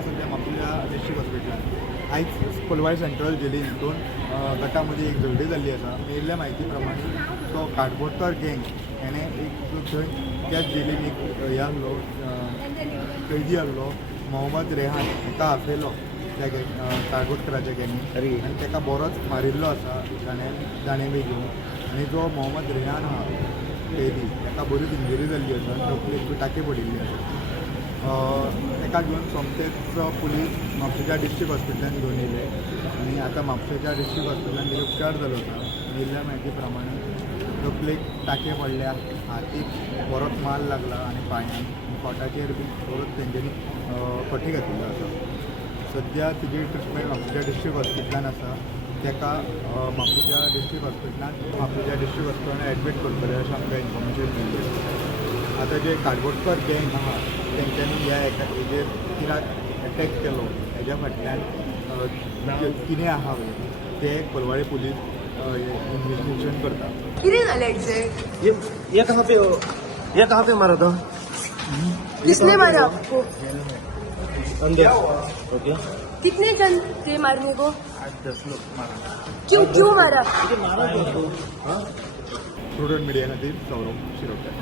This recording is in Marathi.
आसा तें म्हापशा डिस्ट्रिक्ट हॉस्पिटलान आयज कोलवाळे सेंट्रल जेलीन 2 गटांमध्ये एक झगडी जाल्ली आसा. मेळिल्ल्या म्हायती प्रमाणे तो काडबोडकार गँग हेणे एक थंय त्याच जेलीन एक हे आहलो कैदी आहलो मोहम्मद रेहान हेका आफयलो त्या काडबोडकराच्या गँगीन आनी ताका बरोच मारिल्लो आसा जाणेवे घेवन. आनी जो मोहम्मद रेहान आहा कैदी ताका बरीच इंजरी जाल्ली आसा. तकलेक टाके पडिल्ले आसा. ताका घेवन सोमतेच पुलीस म्हापशेच्या डिस्ट्रिक्ट हॉस्पिटलान घेवन येयले आनी आतां म्हापशेच्या डिस्ट्रिक्ट हॉस्पिटलान तेजो उपचार जालो आसा. मेल्ल्या म्हायती प्रमाणे तकलेक टाके पडल्या, हातीक बरोच माल लागला आनी पांयांक पोटाचेर बी बरोच तेंच्यांनी फटी घातिल्लो आसा. सद्या तेजी ट्रिटमेंट म्हापशेच्या डिस्ट्रिक्ट हॉस्पिटलान आसा. ताका म्हापशेच्या डिस्ट्रिक्ट हॉस्पिटलान एडमीट करतले अशें आमकां इन्फॉर्मेशन मेळ्ळी. आतां जे काडबोडकर गँग आहा तेंच्यांनी ह्या हेजेर कित्याक अटॅक केलो हेज्या फाटल्यान कितें आहा ते कोलवाळे पुलीस इन्वेस्टिगेशन करता. कितने वाले एग्जैक्ट ये कहाँ पे मारा था? किसने मारा आपको? अंदर. ओके. कितने जन थे मारने को? 8-10 लोक मारा. क्यों मारा? स्टुडंट मिडिया खातीर सौरभ शिरोडकर.